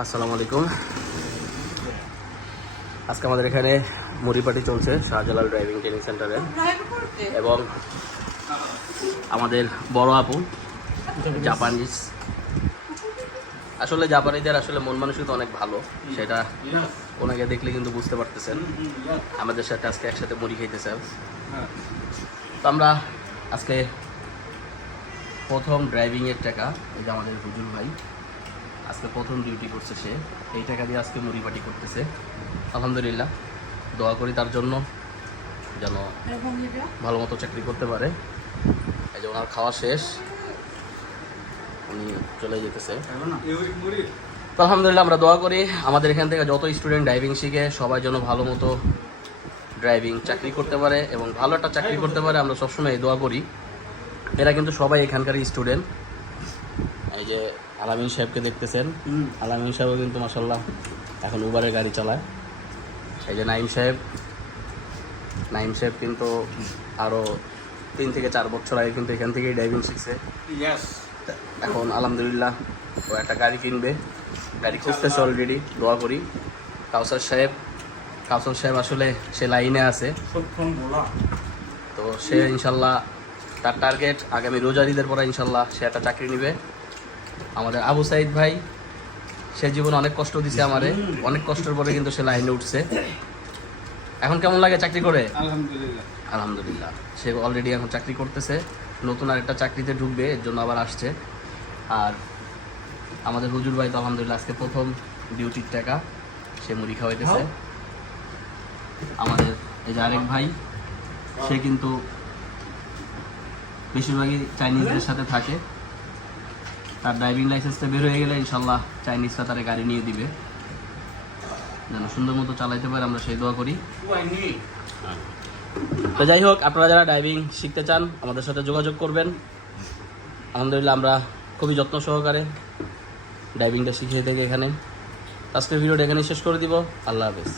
আসসালামু আলাইকুম। আজকে আমাদের এখানে মুড়ি পার্টি চলছে শাহজালাল ড্রাইভিং ট্রেনিং সেন্টারে, এবং আমাদের বড় আপু জাপানিজ, আসলে জাপানিদের আসলে মন মানসিকতা অনেক ভালো, সেটা ওনাকে দেখলে কিন্তু বুঝতে পারতেছেন। আমাদের সাথে আজকে একসাথে মুড়ি খাইতেছে। তো আমরা আজকে প্রথম ড্রাইভিংয়ের টাকা, এই যে আমাদের হুজুর ভাই আজকে প্রথম ডিউটি করছে, সে এই টাকা দিয়ে আজকে মুড়ি পাটি করতেছে। আলহামদুলিল্লাহ, দোয়া করি তার জন্য যেন ভালো মতো চাকরি করতে পারে। এই যে ওনার খাওয়া শেষ, উনি চলে যেতেছে। তো আলহামদুলিল্লাহ, আমরা দোয়া করি আমাদের এখান থেকে যত স্টুডেন্ট ড্রাইভিং শিখে সবাই যেন ভালো মতো ড্রাইভিং চাকরি করতে পারে এবং ভালো একটা চাকরি করতে পারে। আমরা সবসময় এই দোয়া করি। এরা কিন্তু সবাই এখানকারই স্টুডেন্ট। এই যে আলামিন সাহেবকে দেখতেছেন, আলামিন সাহেবও কিন্তু মাশাআল্লাহ এখন উবারের গাড়ি চালায়। এই যে নাইম সাহেব কিন্তু আরও 3 থেকে 4 বছর আগে কিন্তু এখান থেকেই ড্রাইভিং শিখছে। এখন আলহামদুলিল্লাহ ও একটা গাড়ি কিনবে, গাড়ি খুঁজতেছে অলরেডি। দোয়া করি। কাউসার সাহেব আসলে সে লাইনে আছে, তো সে ইনশাল্লাহ তার টার্গেট আগামী রোজার ঈদের পরে ইনশাল্লাহ সে একটা চাকরি নেবে। আমাদের আবু সাইদ ভাই, সে জীবনে অনেক কষ্ট দিছে আমারে, অনেক কষ্টের পরে কিন্তু সে লাইনে উঠছে। এখন কেমন লাগে চাকরি করে? আলহামদুলিল্লাহ, সে অলরেডি এখন চাকরি করতেছে, নতুন আরেকটা চাকরিতে ঢুকবে, এর জন্য আবার আসছে। আর আমাদের হুজুর ভাই তো আলহামদুলিল্লাহ আজকে প্রথম ডিউটির টাকা, সে মুড়ি খাওয়াইতেছে। আমাদের এই যে আরেক ভাই, সে কিন্তু বেশিরভাগই চাইনিজদের সাথে থাকে। তার ড্রাইভিং লাইসেন্সটা বের হয়ে গেলে ইনশাল্লাহ চাইনিজরা তার গাড়ি নিয়ে দিবে, যেন সুন্দর মতো চালাইতে পারে, আমরা সেই দোয়া করি। তো যাই হোক, আপনারা যারা ড্রাইভিং শিখতে চান আমাদের সাথে যোগাযোগ করবেন। আলহামদুলিল্লাহ, আমরা খুবই যত্ন সহকারে ড্রাইভিংটা শিখিয়ে থাকি এখানে। আজকের ভিডিওটা এখানে শেষ করে দিব। আল্লাহ হাফেজ।